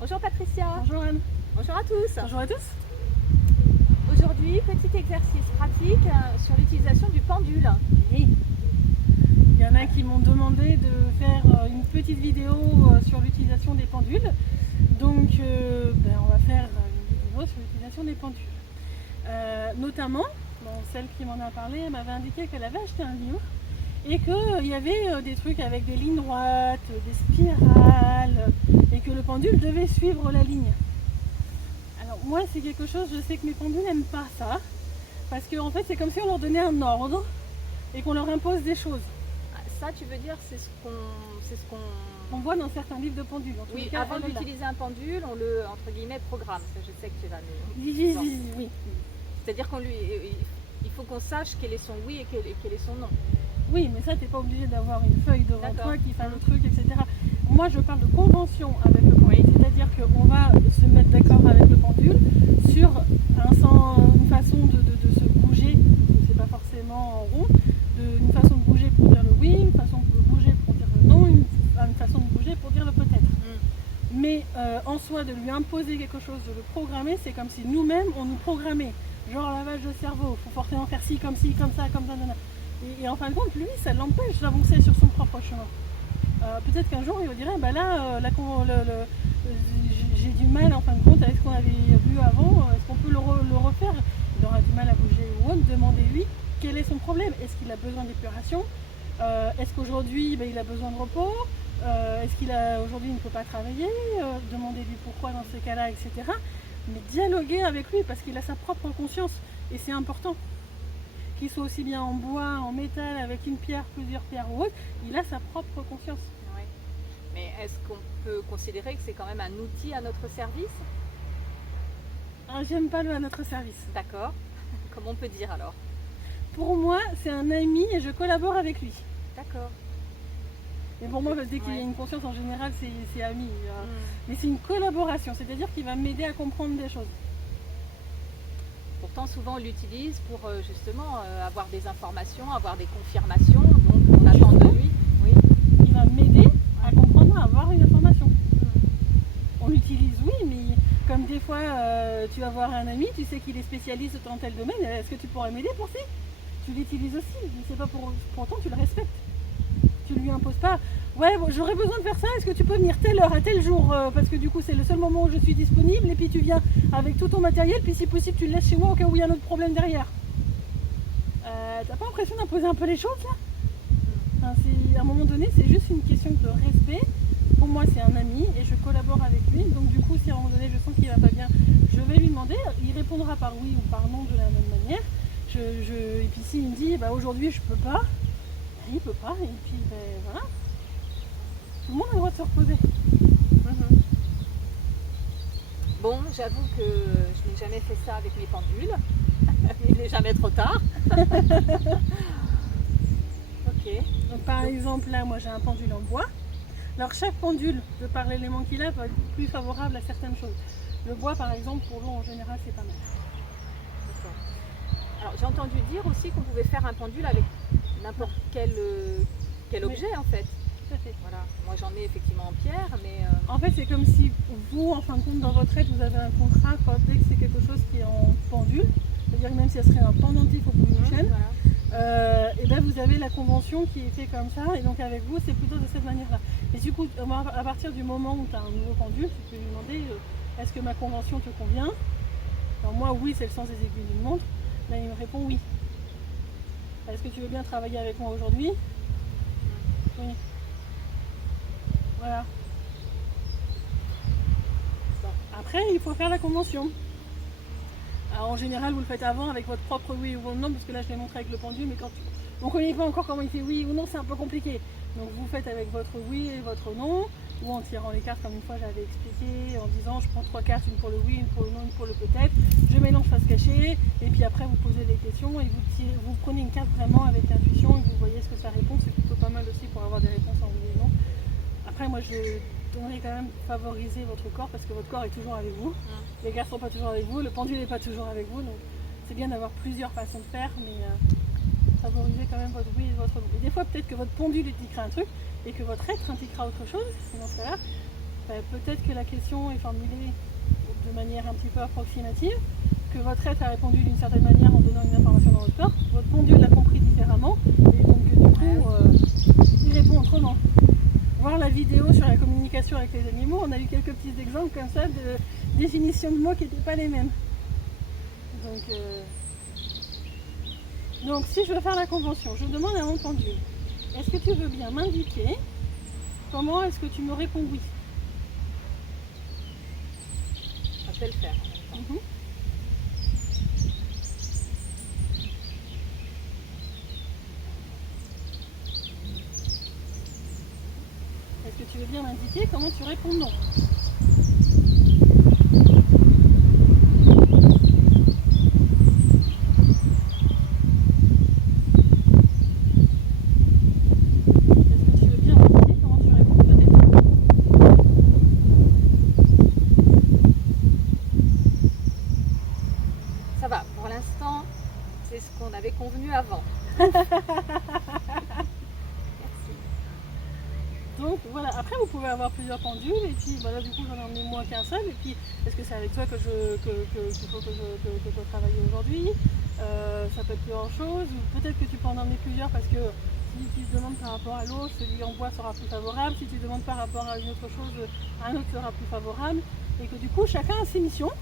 Bonjour Patricia. Bonjour Anne. Bonjour à tous. Bonjour à tous. Aujourd'hui, petit exercice pratique sur l'utilisation du pendule. Oui. Il y en a qui m'ont demandé de faire une petite vidéo sur l'utilisation des pendules. Donc on va faire une vidéo sur l'utilisation des pendules. Notamment, celle qui m'en a parlé, elle m'avait indiqué qu'elle avait acheté un livre et qu'il y avait des trucs avec des lignes droites, des spirales, et que le pendule devait suivre la ligne. Alors moi c'est quelque chose, je sais que mes pendules n'aiment pas ça, parce que en fait c'est comme si on leur donnait un ordre et qu'on leur impose des choses. Ça, tu veux dire, c'est ce qu'on... On voit dans certains livres de pendules. En tous les Oui, cas, avant elle est là. d'utiliser un pendule, on le, entre guillemets, programme. Ça, je sais que tu vas nous... Oui. C'est-à-dire il faut qu'on sache quel est son oui et quel est son non. Oui, mais ça, tu n'es pas obligé d'avoir une feuille devant D'accord. toi qui fait le truc, etc. Moi, je parle de convention avec le pendule, c'est-à-dire qu'on va se mettre d'accord avec le pendule sur une façon de se bouger, c'est pas forcément en rond, une façon de bouger pour dire le oui, une façon de bouger pour dire le non, une façon de bouger pour dire le peut-être. Mais en soi, de lui imposer quelque chose, de le programmer, c'est comme si nous-mêmes, on nous programmait. Genre lavage de cerveau, il faut forcément faire ci, comme ça, nanana. Et en fin de compte, lui, ça l'empêche d'avancer sur son propre chemin. Peut-être qu'un jour, il va dire, j'ai du mal, en fin de compte, avec ce qu'on avait vu avant, est-ce qu'on peut le refaire? Il aura du mal à bouger ou autre, demandez-lui quel est son problème. Est-ce qu'il a besoin d'épuration? Est-ce qu'aujourd'hui, il a besoin de repos? Est-ce qu'aujourd'hui, il ne peut pas travailler? Demandez-lui pourquoi dans ces cas-là, etc. Mais dialoguer avec lui, parce qu'il a sa propre conscience, et c'est important. Qu'il soit aussi bien en bois, en métal, avec une pierre, plusieurs pierres ou autre, il a sa propre conscience. Oui. Mais est-ce qu'on peut considérer que c'est quand même un outil à notre service? J'aime pas le à notre service. D'accord. Comment on peut dire alors? Pour moi, c'est un ami et je collabore avec lui. D'accord. Mais pour moi, dès qu'il y a une conscience, en général, c'est ami. Mais c'est une collaboration, c'est-à-dire qu'il va m'aider à comprendre des choses. Pourtant, souvent, on l'utilise pour justement avoir des informations, avoir des confirmations. Donc, on attend de lui. Oui. Il va m'aider à comprendre, à avoir une information. On l'utilise, oui, mais comme des fois, tu vas voir un ami, tu sais qu'il est spécialiste dans tel domaine, est-ce que tu pourrais m'aider pour ça? Tu l'utilises aussi, mais c'est pas pour autant tu le respectes. Tu lui imposes pas, ouais, j'aurais besoin de faire ça, est-ce que tu peux venir telle heure à tel jour, parce que du coup c'est le seul moment où je suis disponible, et puis tu viens avec tout ton matériel, puis si possible tu le laisses chez moi au cas où il y a un autre problème derrière. T'as pas l'impression d'imposer un peu les choses là? À un moment donné, c'est juste une question de respect. Pour moi, c'est un ami et je collabore avec lui. Donc du coup, si à un moment donné je sens qu'il va pas bien, je vais lui demander. Il répondra par oui ou par non de la même manière. Et puis s'il me dit aujourd'hui je peux pas, il peut pas. Et puis voilà. Tout le monde a le droit de se reposer. Bon, j'avoue que je n'ai jamais fait ça avec mes pendules. Il n'est jamais trop tard. Ok. Donc par exemple là, moi j'ai un pendule en bois. Alors chaque pendule, de par l'élément qu'il a, va être plus favorable à certaines choses. Le bois par exemple, pour l'eau en général, c'est pas mal. D'accord. Alors j'ai entendu dire aussi qu'on pouvait faire un pendule avec n'importe quel objet en fait. Tout à fait. Voilà. Moi j'en ai effectivement en pierre, mais... En fait c'est comme si vous, en fin de compte, dans votre aide, vous avez un contrat, dès que c'est quelque chose qui est en pendule, c'est-à-dire même si ça serait un pendentif au bout d'une chaîne, voilà. et bien vous avez la convention qui est faite comme ça, et donc avec vous c'est plutôt de cette manière-là. Et du coup, à partir du moment où tu as un nouveau pendule, tu peux lui demander est-ce que ma convention te convient? Alors moi oui, c'est le sens des aiguilles d'une montre, mais il me répond oui. Est-ce que tu veux bien travailler avec moi aujourd'hui? Oui. Voilà. Bon. Après, il faut faire la convention. Alors, en général, vous le faites avant avec votre propre oui ou non, parce que là, je l'ai montré avec le pendule, mais quand on ne connaît pas encore comment il fait oui ou non, c'est un peu compliqué. Donc, vous faites avec votre oui et votre non, ou en tirant les cartes, comme une fois j'avais expliqué, en disant je prends 3 cartes, une pour le oui, une pour le non, une pour le peut-être, je mélange face cachée, et puis après, vous posez des questions et vous prenez une carte vraiment avec intuition et vous voyez ce que ça répond. C'est plutôt pas mal aussi pour avoir des réponses en oui et non. Après, moi, je donnerais quand même favoriser votre corps parce que votre corps est toujours avec vous. Les cartes ne sont pas toujours avec vous, le pendule n'est pas toujours avec vous. Donc, c'est bien d'avoir plusieurs façons de faire, mais favoriser quand même votre oui et votre non. Et des fois, peut-être que votre pendule indiquera un truc et que votre être indiquera autre chose. Et dans ce cas-là, Peut-être que la question est formulée de manière un petit peu approximative, que votre être a répondu d'une certaine manière en donnant une information dans votre corps, votre pendule l'a compris différemment, et donc du coup, il répond autrement. Voir la vidéo sur la communication avec les animaux, on a eu quelques petits exemples comme ça de définition de mots qui n'étaient pas les mêmes. Donc si je veux faire la convention, je demande à mon pendule, est-ce que tu veux bien m'indiquer comment est-ce que tu me réponds oui? Ça peut le faire. Est-ce que tu veux bien m'indiquer comment tu réponds non? Ça va, pour l'instant, c'est ce qu'on avait convenu avant. Donc voilà, après vous pouvez avoir plusieurs pendules et puis voilà, du coup j'en ai emmené moins qu'un seul et puis est-ce que c'est avec toi qu'il faut que je travaille aujourd'hui, ça peut être plusieurs choses, ou peut-être que tu peux en emmener plusieurs parce que si tu demandes par rapport à l'autre, celui en bois sera plus favorable, si tu demandes par rapport à une autre chose, un autre sera plus favorable et que du coup chacun a ses missions.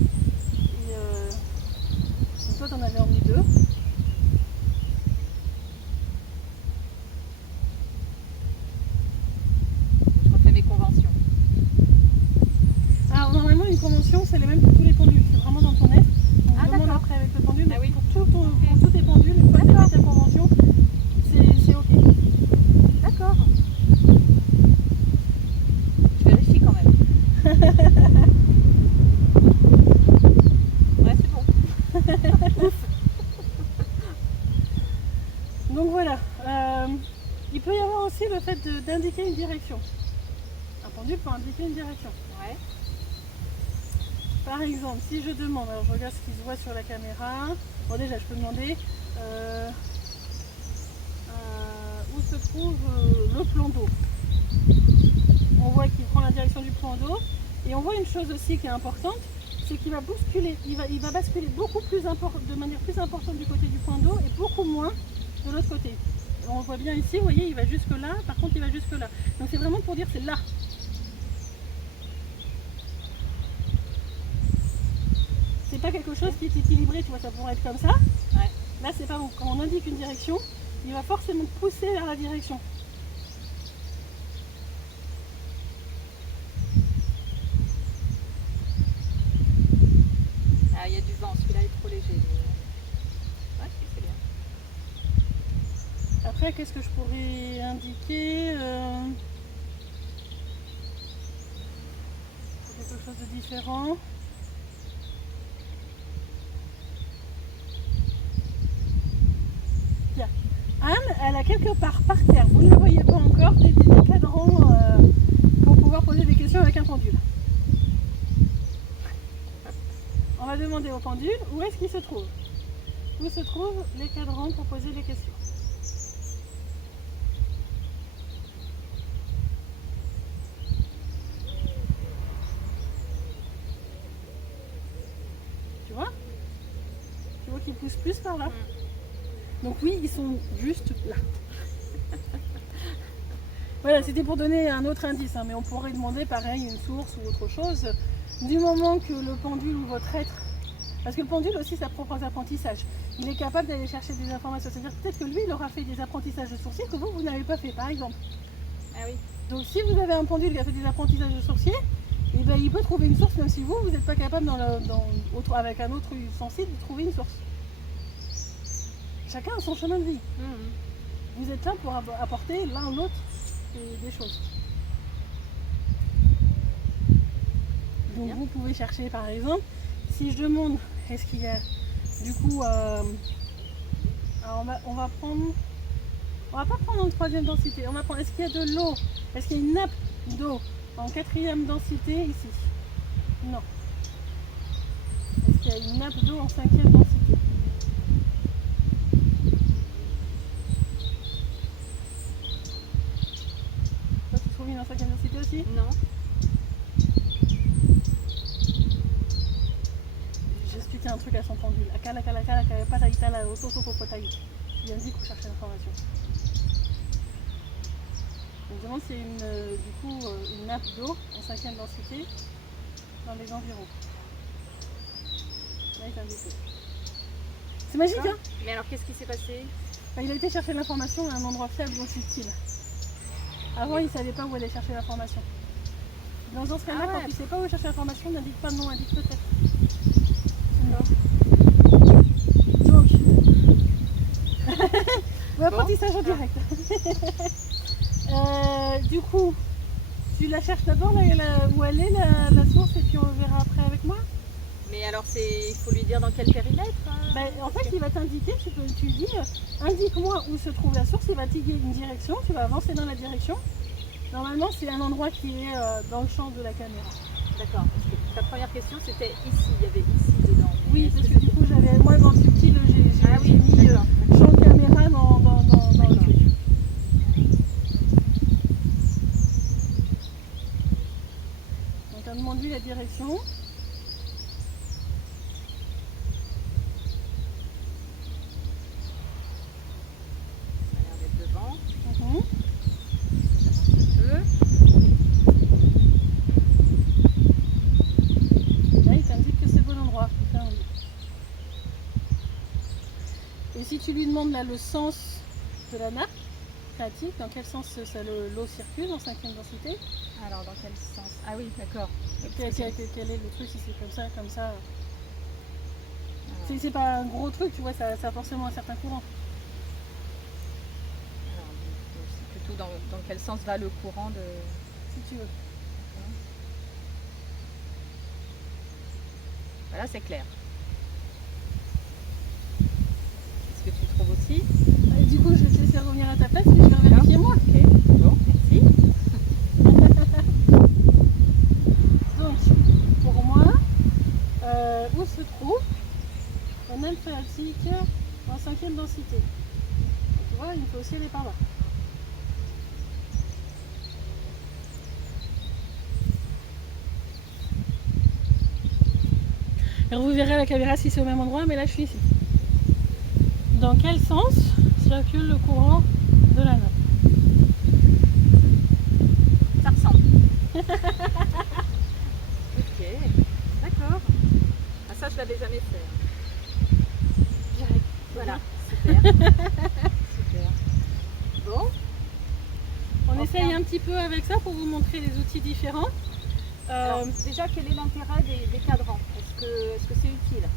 Et donc toi t'en avais emmené deux. Normalement, une convention, c'est les mêmes pour tous les pendules. C'est vraiment dans ton être. On demande après avec le pendule, mais pour tous tes pendules, une fois que tu as fait ta convention, c'est OK. D'accord. Je vérifie quand même. Ouais, c'est bon. Donc voilà. Il peut y avoir aussi le fait d'indiquer une direction. Un pendule peut indiquer une direction. Ouais. Par exemple, si je demande, alors je regarde ce qui se voit sur la caméra. Bon, déjà, je peux demander où se trouve le plan d'eau. On voit qu'il prend la direction du plan d'eau. Et on voit une chose aussi qui est importante, c'est qu'il va bousculer, il va basculer beaucoup plus de manière plus importante du côté du point d'eau et beaucoup moins de l'autre côté. On voit bien ici, vous voyez, il va jusque là, par contre il va jusque là. Donc c'est vraiment pour dire c'est là. C'est pas quelque chose qui est équilibré, tu vois, ça pourrait être comme ça. Ouais. Là c'est pas bon. Quand on indique une direction, il va forcément pousser vers la direction. Ah, il y a du vent, celui-là est trop léger. Ouais, c'est bien. Après, qu'est-ce que je pourrais indiquer quelque chose de différent. Tiens, Anne, elle a quelque part par terre, vous ne le voyez pas encore, des cadrans pour pouvoir poser des questions avec un pendule. On va demander au pendule où est-ce qu'il se trouve. Où se trouvent les cadrans pour poser des questions. Tu vois qu'ils poussent plus par là. Donc oui, ils sont juste là. Voilà, c'était pour donner un autre indice, hein, mais on pourrait demander pareil une source ou autre chose. Du moment que le pendule ou votre être, parce que le pendule aussi sa propre apprentissage, il est capable d'aller chercher des informations. C'est-à-dire peut-être que lui, il aura fait des apprentissages de sourcier que vous n'avez pas fait, par exemple. Ah oui. Donc si vous avez un pendule qui a fait des apprentissages de sourcier, eh ben, il peut trouver une source même si vous n'êtes pas capable avec un autre sensible de trouver une source. Chacun a son chemin de vie. Vous êtes là pour apporter l'un ou l'autre des choses. Donc vous pouvez chercher par exemple, si je demande, est-ce qu'il y a du coup, on va pas prendre en troisième densité, on va prendre, est-ce qu'il y a de l'eau, est-ce qu'il y a une nappe d'eau en quatrième densité ici? Non. Est-ce qu'il y a une nappe d'eau en cinquième densité? Toi tu trouves une en cinquième densité aussi? Non. un truc à son pendule. Akala, kala, kala, kala, pataïta, la otoso, popotaï. Il indique où chercher l'information. On me demande s'il y a une nappe d'eau en 5e densité dans les environs. Là, il est indiqué. C'est magique, hein? Mais alors, qu'est-ce qui s'est passé? Il a été chercher l'information à un endroit fiable dont utile. Avant, il ne savait pas où aller chercher l'information. Dans ce cas-là, quand tu ne sais pas où chercher l'information, n'indique pas non, indique peut-être. Donc, apprentissage en direct. Du coup, tu la cherches d'abord où elle est la source et puis on verra après avec moi. Mais alors, il faut lui dire dans quel périmètre? En fait, il va t'indiquer, tu lui dis, indique-moi où se trouve la source, il va t'indiquer une direction, tu vas avancer dans la direction. Normalement, c'est un endroit qui est dans le champ de la caméra. D'accord. Ta première question, c'était ici, il y avait ici dedans. Oui, parce que du coup, moi dans le subtil, j'ai mis champ caméra dans le truc. Donc, on demande lui la direction. Et si tu lui demandes là le sens de la nappe phréatique, dans quel sens l'eau circule en 5e densité? Alors dans quel sens? Ah oui, d'accord. Quel est le truc, si c'est comme ça. C'est pas un gros truc, tu vois, ça a forcément un certain courant. Alors, c'est plutôt dans quel sens va le courant de... Si tu veux. Voilà, c'est clair. Est-ce que tu trouves aussi? Du coup, je vais te laisser revenir à ta place et je vais vérifier moi. Ok, bon, merci. Donc, pour moi, où se trouve un nappe phréatique en 5e densité? Donc, tu vois, il faut aussi aller par là. Alors vous verrez à la caméra si c'est au même endroit, mais là je suis ici. Dans quel sens circule le courant de la nappe? Ça ressemble. Ok, d'accord. Ah, ça je l'avais jamais fait. Direct. Voilà, super. Super. Bon. On essaye un petit peu avec ça pour vous montrer les outils différents. Alors, déjà, quel est l'intérêt des cadrans? Est-ce que c'est utile?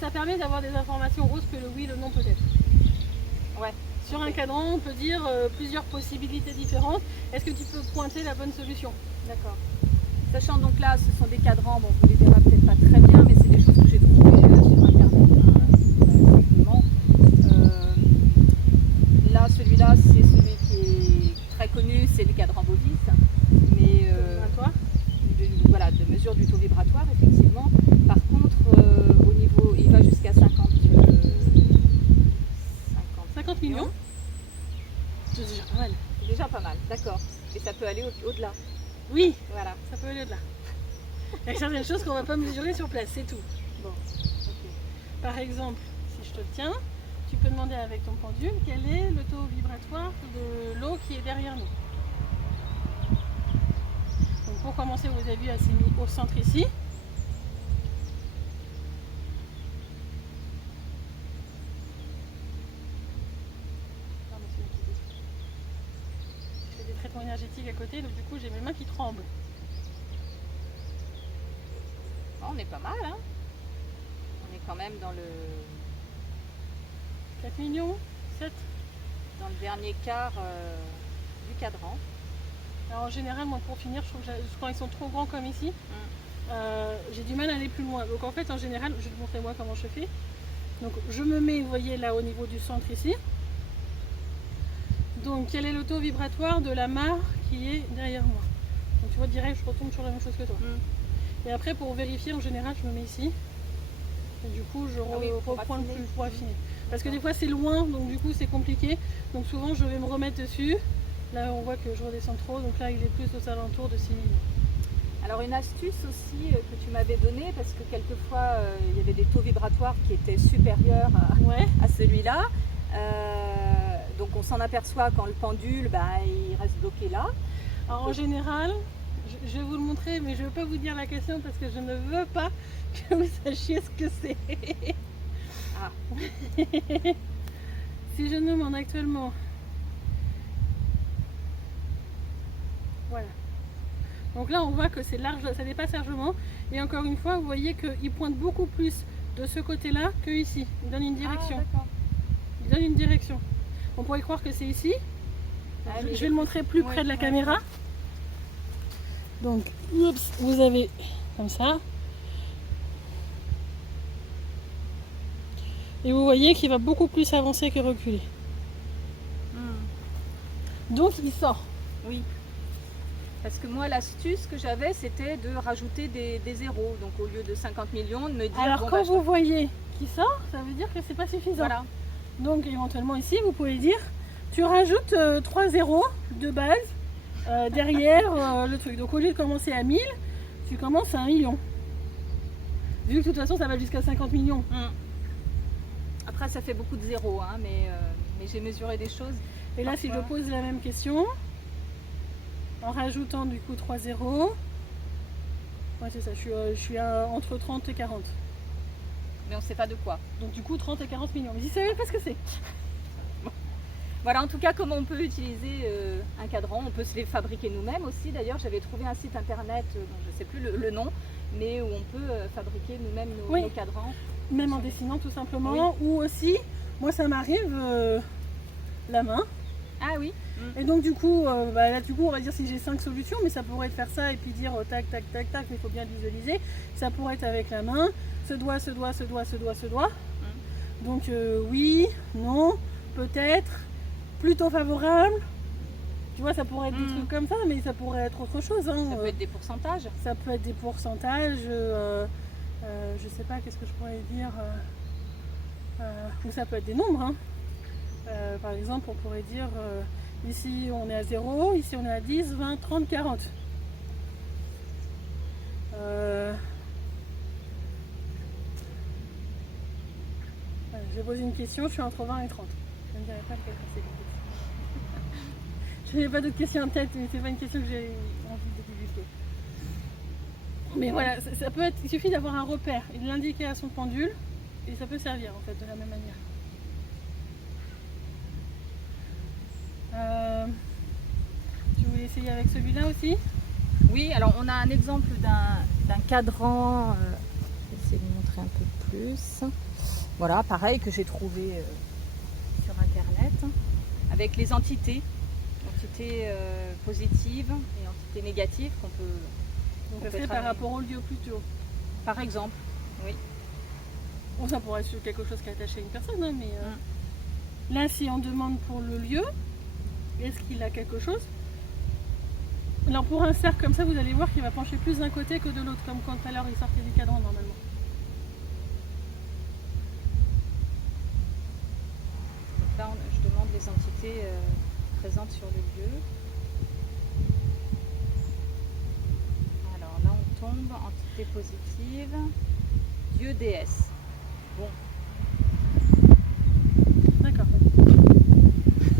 Ça permet d'avoir des informations autres que le oui, le non peut-être. Ouais. Sur un cadran, on peut dire plusieurs possibilités différentes. Est-ce que tu peux pointer la bonne solution? D'accord. Sachant donc là, ce sont des cadrans, bon, vous les verrez peut-être pas très bien, mais c'est des choses que j'ai trouvées sur internet. Simplement. Là, celui-là, c'est celui qui est très connu, c'est le cadran Bovis. Mais voilà, de mesure du taux vibratoire, effectivement. Par contre, au niveau, il va jusqu'à 50 millions. C'est déjà pas mal. C'est déjà pas mal, d'accord. Et ça peut aller au-delà. Oui, voilà. Ça peut aller au-delà. Il y a certaines choses qu'on ne va pas mesurer sur place, c'est tout. Bon. Okay. Par exemple, si je te tiens, tu peux demander avec ton pendule quel est le taux vibratoire de l'eau qui est derrière nous. Donc pour commencer, vous avez vu, elle s'est mise au centre ici. Je fais des traitements énergétiques à côté, donc du coup j'ai mes mains qui tremblent. On est pas mal, hein? On est quand même dans le... 4 millions 7 dans le dernier quart du cadran. Alors en général, moi pour finir, je trouve que quand ils sont trop grands comme ici, j'ai du mal à aller plus loin. Donc en fait, en général, je vais te montrer moi comment je fais. Donc je me mets, vous voyez là au niveau du centre ici. Donc quel est le taux vibratoire de la mare qui est derrière moi? Donc tu vois direct, je retombe sur la même chose que toi. Et après pour vérifier, en général, je me mets ici. Et du coup, je reprends le plus pour affiner. Parce que des fois c'est loin, donc du coup c'est compliqué. Donc souvent je vais me remettre dessus. Là on voit que je redescends trop, donc là il est plus aux alentours de 6 millions. Alors une astuce aussi que tu m'avais donnée, parce que quelquefois il y avait des taux vibratoires qui étaient supérieurs à celui-là. Donc on s'en aperçoit quand le pendule il reste bloqué là. Alors, en général, je vais vous le montrer, mais je ne veux pas vous dire la question parce que je ne veux pas que vous sachiez ce que c'est. Ah. Si je demande actuellement, voilà. Donc là, on voit que c'est large, ça dépasse largement. Et encore une fois, vous voyez qu'il pointe beaucoup plus de ce côté-là que ici. Il donne une direction. Il donne une direction. On pourrait croire que c'est ici. Je vais le montrer plus près de la caméra. Donc, oups, vous avez comme ça. Et vous voyez qu'il va beaucoup plus avancer que reculer. Donc, il sort. Oui. Parce que moi, l'astuce que j'avais, c'était de rajouter des zéros. Donc, au lieu de 50 millions, de me dire... Alors, quand vous voyez qu'il sort, ça veut dire que c'est pas suffisant. Voilà. Donc, éventuellement ici, vous pouvez dire, tu rajoutes 3 zéros de base derrière le truc. Donc, au lieu de commencer à 1000, tu commences à 1 million. Vu que de toute façon, ça va jusqu'à 50 millions. Après, ça fait beaucoup de zéros, hein, mais j'ai mesuré des choses. Et là, si je pose la même question, en rajoutant du coup 3 zéros, ouais, c'est ça, je suis entre 30 et 40. Mais on ne sait pas de quoi. Donc du coup 30 et 40 millions. Mais vous ne savez pas ce que c'est. Voilà en tout cas comment on peut utiliser un cadran. On peut se les fabriquer nous-mêmes aussi. D'ailleurs, j'avais trouvé un site internet, je ne sais plus le nom, mais où on peut fabriquer nous-mêmes nos cadrans. Même en dessinant tout simplement. Ou aussi, moi ça m'arrive la main. Ah oui. Et donc du coup, là du coup on va dire si j'ai 5 solutions, mais ça pourrait être faire ça et puis dire tac tac tac tac, mais il faut bien visualiser. Ça pourrait être avec la main, ce doigt. Donc oui, non, peut-être, plutôt favorable. Tu vois, ça pourrait être des trucs comme ça, mais ça pourrait être autre chose. Hein. Ça peut être des pourcentages. Ça peut être des pourcentages. Je sais pas, qu'est-ce que je pourrais dire. Ou ça peut être des nombres. Hein. Par exemple, on pourrait dire ici on est à 0, ici on est à 10, 20, 30, 40. Je vais poser une question, je suis entre 20 et 30. Je ne dirai pas quelle c'est. Je n'ai pas d'autres questions en tête, mais c'est pas une question que j'ai envie de divulguer. Mais voilà, ça peut être, il suffit d'avoir un repère et de l'indiquer à son pendule, et ça peut servir en fait de la même manière. Tu voulais essayer avec celui-là aussi? Oui, alors on a un exemple d'un cadran, je vais essayer de vous montrer un peu plus. Voilà, pareil que j'ai trouvé sur internet, avec les entités positives et entités négatives qu'on peut... Donc ça fait par rapport au lieu plutôt. Par exemple, oui. Bon, ça pourrait être quelque chose qui est attaché à une personne, hein, mais là si on demande pour le lieu, est-ce qu'il a quelque chose? Alors pour un cercle comme ça, vous allez voir qu'il va pencher plus d'un côté que de l'autre, comme quand tout à l'heure il sortait du cadran normalement. Donc là, je demande les entités présentes sur le lieu. Alors là, on tombe, entité positive, Dieu, déesse. Bon. D'accord.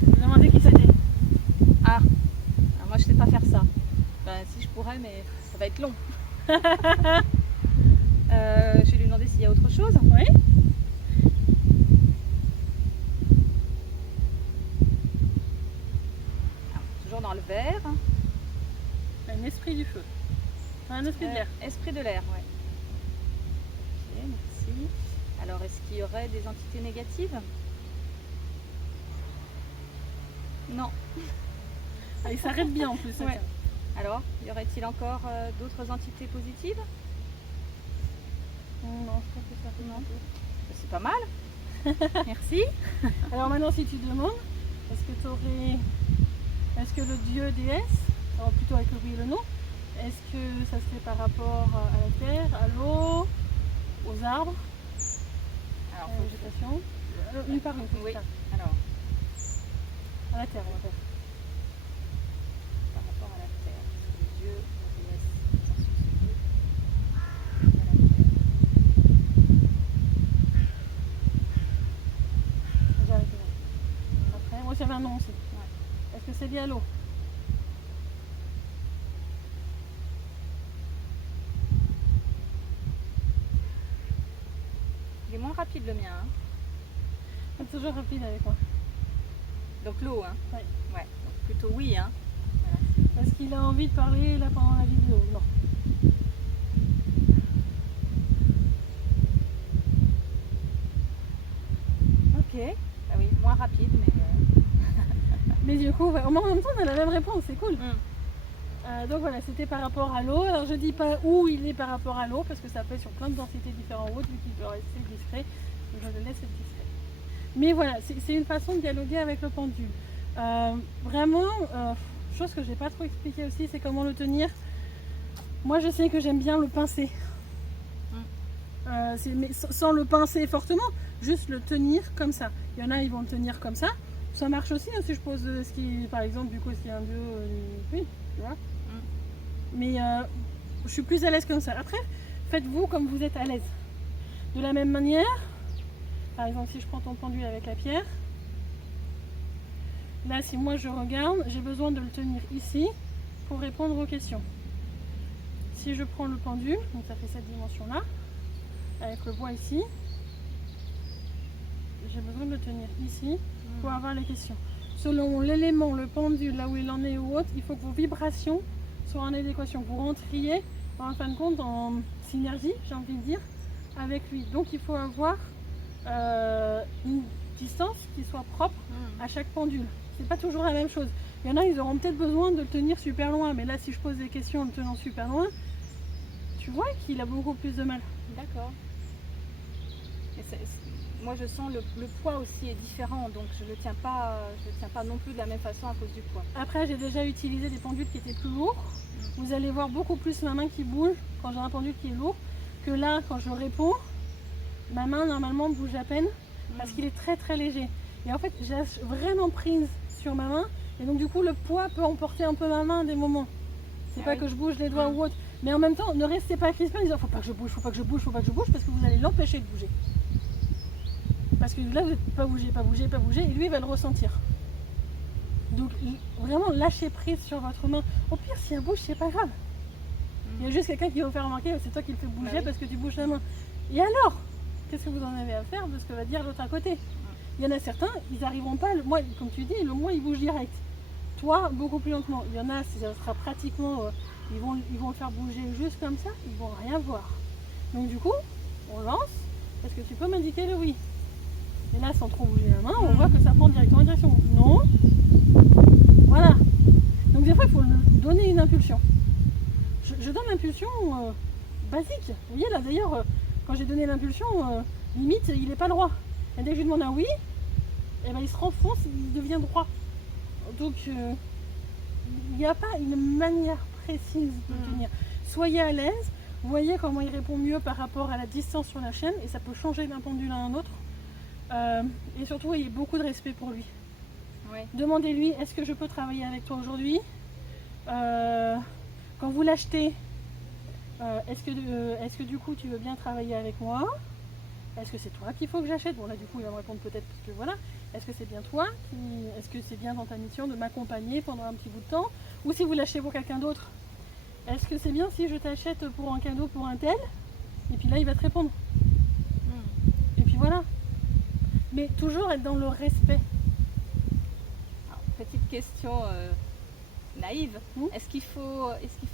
Vous demandez qui c'était? Ah, alors moi je sais pas faire ça. Ben, si je pourrais, mais ça va être long. Je vais lui demander s'il y a autre chose. Oui. Alors, toujours dans le vert. Un esprit du feu. Enfin, un esprit de l'air. Esprit de l'air, oui. Ok, merci. Alors, est-ce qu'il y aurait des entités négatives? Non. Ah, il s'arrête bien en plus. Ouais. Alors, y aurait-il encore d'autres entités positives? Non, je pense que ça fait non. C'est pas mal. Merci. Alors maintenant, si tu demandes, est-ce que le dieu déesse, alors plutôt avec le oui et le non, est-ce que ça serait par rapport à la terre, à l'eau, aux arbres, alors, à la végétation? Une par une. Oui. Alors, à la terre, on va faire. par rapport à la terre, le dieu, la déesse, un nom aussi. Ouais. Est-ce que c'est lié à l'eau? Il est moins rapide le mien. Hein. C'est toujours rapide avec moi. Donc l'eau, hein. Ouais. Ouais. Donc plutôt oui, hein. Voilà. Est-ce qu'il a envie de parler là pendant la vidéo? Non. Ok. Ah oui, moins rapide, mais. Mais du coup, ouais, en même temps, on a la même réponse, c'est cool. Donc voilà, c'était par rapport à l'eau. Alors je dis pas où il est par rapport à l'eau parce que ça peut être sur plein de densités différentes ou autres, vu qu'il peut rester discret. Je le laisse être discret. Mais voilà, c'est une façon de dialoguer avec le pendule. Vraiment, chose que je n'ai pas trop expliqué aussi, c'est comment le tenir. Moi je sais que j'aime bien le pincer. Mais sans le pincer fortement, juste le tenir comme ça. Il y en a, ils vont le tenir comme ça. Ça marche aussi hein, si je pose ce qui, par exemple, du coup, ce qui est un duo, oui, tu vois. Mais je suis plus à l'aise comme ça. Après, faites-vous comme vous êtes à l'aise. De la même manière, par exemple, si je prends ton pendule avec la pierre, là, si moi je regarde, j'ai besoin de le tenir ici pour répondre aux questions. Si je prends le pendule, donc ça fait cette dimension-là, avec le bois ici, j'ai besoin de le tenir ici pour avoir les questions. Selon l'élément, le pendule, là où il en est ou autre, il faut que vos vibrations soient en adéquation, que vous rentriez en fin de compte en synergie, j'ai envie de dire, avec lui. Donc il faut avoir une distance qui soit propre à chaque pendule. C'est pas toujours la même chose. Il y en a, ils auront peut-être besoin de le tenir super loin, mais là si je pose des questions en le tenant super loin, tu vois qu'il a beaucoup plus de mal. D'accord. Moi je sens le poids aussi est différent, donc je le tiens pas non plus de la même façon à cause du poids. Après j'ai déjà utilisé des pendules qui étaient plus lourds. Vous allez voir beaucoup plus ma main qui bouge quand j'ai un pendule qui est lourd que là quand je réponds. Ma main normalement bouge à peine parce qu'il est très très léger. Et en fait j'ai vraiment prise sur ma main et donc du coup le poids peut emporter un peu ma main à des moments. C'est pas que je bouge les doigts ou autre, mais en même temps ne restez pas crispé en disant faut pas que je bouge, faut pas que je bouge, faut pas que je bouge parce que vous allez l'empêcher de bouger. Parce que là vous n'êtes pas bougé, pas bougé, pas bougé et lui il va le ressentir. Donc vraiment lâchez prise sur votre main. Au pire si elle bouge c'est pas grave. Il y a juste quelqu'un qui va vous faire remarquer c'est toi qui le fais bouger parce que tu bouges la main. Et alors qu'est-ce que vous en avez à faire de ce que va dire l'autre à côté? Il y en a certains, ils n'arriveront pas, moi comme tu dis, le moi il bouge direct. Toi beaucoup plus lentement. Il y en a, ça sera pratiquement, ils vont le faire bouger juste comme ça, ils vont rien voir. Donc du coup, on lance, est-ce que tu peux m'indiquer le oui? Et là sans trop bouger la main, on voit que ça prend directement en direction. Non. Voilà. Donc des fois il faut donner une impulsion. Je donne l'impulsion basique. Vous voyez là d'ailleurs, quand j'ai donné l'impulsion, limite il n'est pas droit. Et dès que je lui demande un oui, eh ben, il se renfonce, il devient droit. Donc il n'y a pas une manière précise de tenir. Soyez à l'aise, voyez comment il répond mieux par rapport à la distance sur la chaîne et ça peut changer d'un pendule à un autre. Et surtout ayez beaucoup de respect pour lui. Ouais. Demandez-lui est-ce que je peux travailler avec toi aujourd'hui? Quand vous l'achetez, est-ce que du coup tu veux bien travailler avec moi? Est-ce que c'est toi qu'il faut que j'achète? Bon là du coup il va me répondre peut-être parce que voilà. Est-ce que c'est bien toi? Est-ce que c'est bien dans ta mission de m'accompagner pendant un petit bout de temps? Ou si vous l'achetez pour quelqu'un d'autre, est-ce que c'est bien si je t'achète pour un cadeau pour un tel? Et puis là il va te répondre. Et puis voilà. Mais toujours être dans le respect. Alors, petite question naïve. Est-ce qu'il faut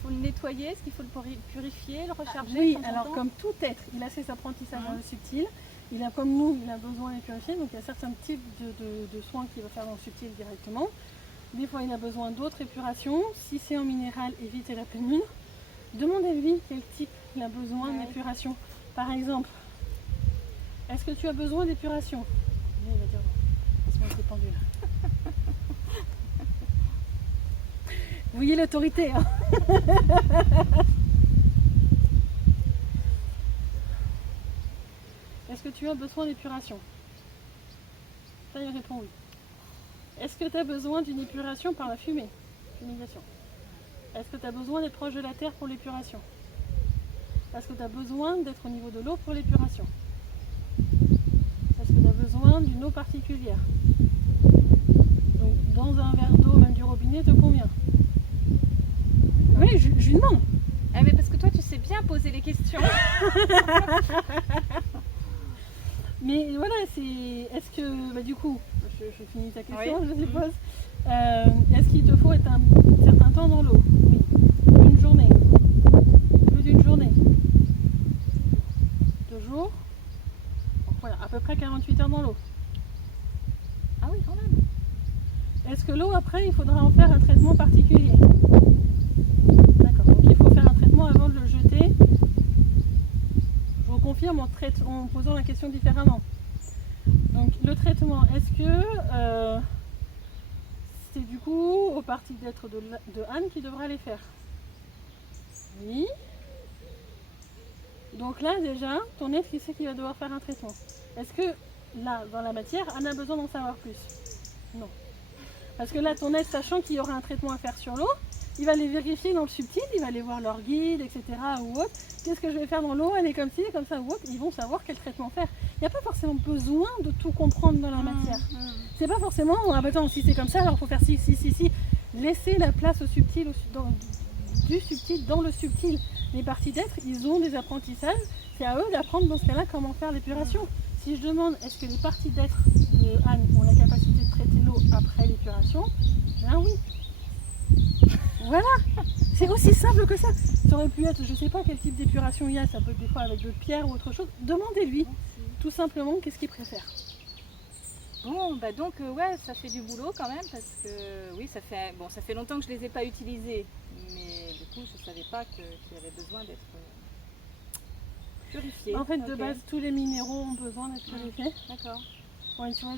le nettoyer? Est-ce qu'il faut le purifier, le recharger? Oui, alors comme tout être, il a ses apprentissages dans le subtil. Il a comme nous, il a besoin de les purifier. Donc il y a certains types de soins qu'il va faire dans le subtil directement. Des fois il a besoin d'autres épurations. Si c'est en minéral, évitez la pleine lune. Demandez-lui quel type il a besoin d'épuration. Par exemple, est-ce que tu as besoin d'épuration? Il va dire non. Laisse-moi tes pendules. Vous voyez l'autorité, hein. Est-ce que tu as besoin d'épuration? Ça, il répond oui. Est-ce que tu as besoin d'une épuration par la fumée? Fumigation. Est-ce que tu as besoin d'être proche de la terre pour l'épuration? Est-ce que tu as besoin d'être au niveau de l'eau pour l'épuration? Est-ce que tu as besoin d'une eau particulière? Donc Donc dans un verre d'eau, même du robinet, te convient? Oui, je lui demande. Ah, mais parce que toi tu sais bien poser les questions. Mais voilà, c'est. Est-ce que. Bah, du coup, je finis ta question, Oui. je suppose. Est-ce qu'il te faut être un certain temps dans l'eau? Oui. Une journée. Plus d'une journée. 2 jours. Donc voilà, à peu près 48 heures dans l'eau. Ah oui, quand même. Est-ce que l'eau, après, il faudra en faire un traitement particulier? D'accord, donc il faut faire un traitement avant de le jeter. Je vous confirme en posant la question différemment. Donc le traitement, est-ce que c'est du coup aux parties d'être de Anne qui devra les faire? Oui. Donc là déjà, ton être il sait qu'il va devoir faire un traitement. Est-ce que là, dans la matière, Anne a besoin d'en savoir plus? Non. Parce que là, ton être, sachant qu'il y aura un traitement à faire sur l'eau, il va les vérifier dans le subtil, il va aller voir leur guide, etc. ou autre. Qu'est-ce que je vais faire dans l'eau? Elle est comme ci, comme ça ou autre. Ils vont savoir quel traitement faire. Il n'y a pas forcément besoin de tout comprendre dans la matière. C'est pas forcément, ah bah attends, si c'est comme ça, alors il faut faire ci. Laissez la place au subtil, du subtil dans le subtil. Les parties d'être, ils ont des apprentissages. C'est à eux d'apprendre dans ce cas-là comment faire l'épuration. Si je demande est-ce que les parties d'être de Anne ont la capacité de traiter l'eau après l'épuration, ben oui. Voilà, c'est aussi simple que ça. Ça aurait pu être, je sais pas quel type d'épuration il y a, ça peut être des fois avec de pierre ou autre chose. Demandez-lui tout simplement qu'est-ce qu'il préfère. Bon, bah donc ouais, ça fait du boulot quand même parce que oui, ça fait longtemps que je les ai pas utilisés, mais du coup je savais pas qu'il y avait besoin d'être purifiés. En fait, de base, tous les minéraux ont besoin d'être purifiés. D'accord. Ouais, tu vois,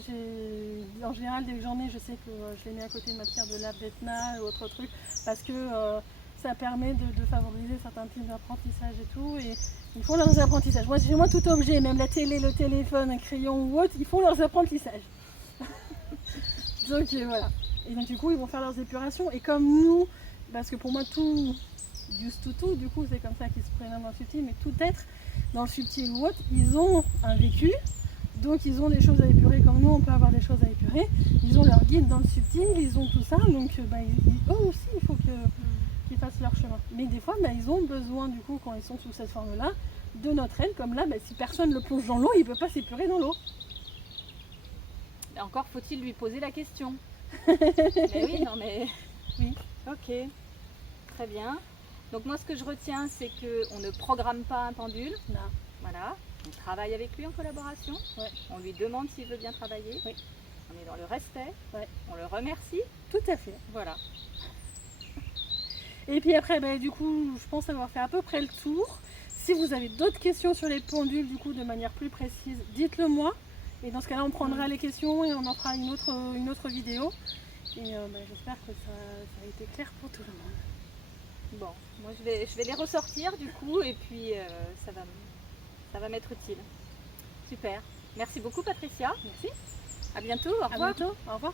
en général, dès que j'en ai, je sais que je les mets à côté de ma pierre de lave d'Etna ou autre truc, parce que ça permet de favoriser certains types d'apprentissage et tout, et ils font leurs apprentissages. Moi, chez moi, tout objet, même la télé, le téléphone, un crayon ou autre, ils font leurs apprentissages. Donc voilà. Et donc du coup, ils vont faire leurs épurations, et comme nous, parce que pour moi, tout used to tout, du coup, c'est comme ça qu'ils se prénomment dans le subtil, mais tout être, dans le subtil ou autre, ils ont un vécu. Donc ils ont des choses à épurer comme nous, on peut avoir des choses à épurer. Ils ont leur guide dans le subtil, ils ont tout ça, donc eux aussi il faut qu'ils fassent leur chemin. Mais des fois ils ont besoin du coup quand ils sont sous cette forme-là de notre aide, comme là si personne ne le plonge dans l'eau, il ne peut pas s'épurer dans l'eau. Et encore faut-il lui poser la question. Mais oui, non mais... Oui. Ok, très bien. Donc moi ce que je retiens c'est qu'on ne programme pas un pendule. Non. Voilà. On travaille avec lui en collaboration, on lui demande s'il veut bien travailler, on est dans le respect, on le remercie. Tout à fait. Voilà. Et puis après, du coup, je pense avoir fait à peu près le tour. Si vous avez d'autres questions sur les pendules, du coup, de manière plus précise, dites-le moi. Et dans ce cas-là, on prendra les questions et on en fera une autre vidéo. Et j'espère que ça a été clair pour tout le monde. Bon, moi je vais les ressortir du coup et puis ça va m'être utile. Super. Merci beaucoup Patricia. Merci. À bientôt. Au revoir. À bientôt. Au revoir.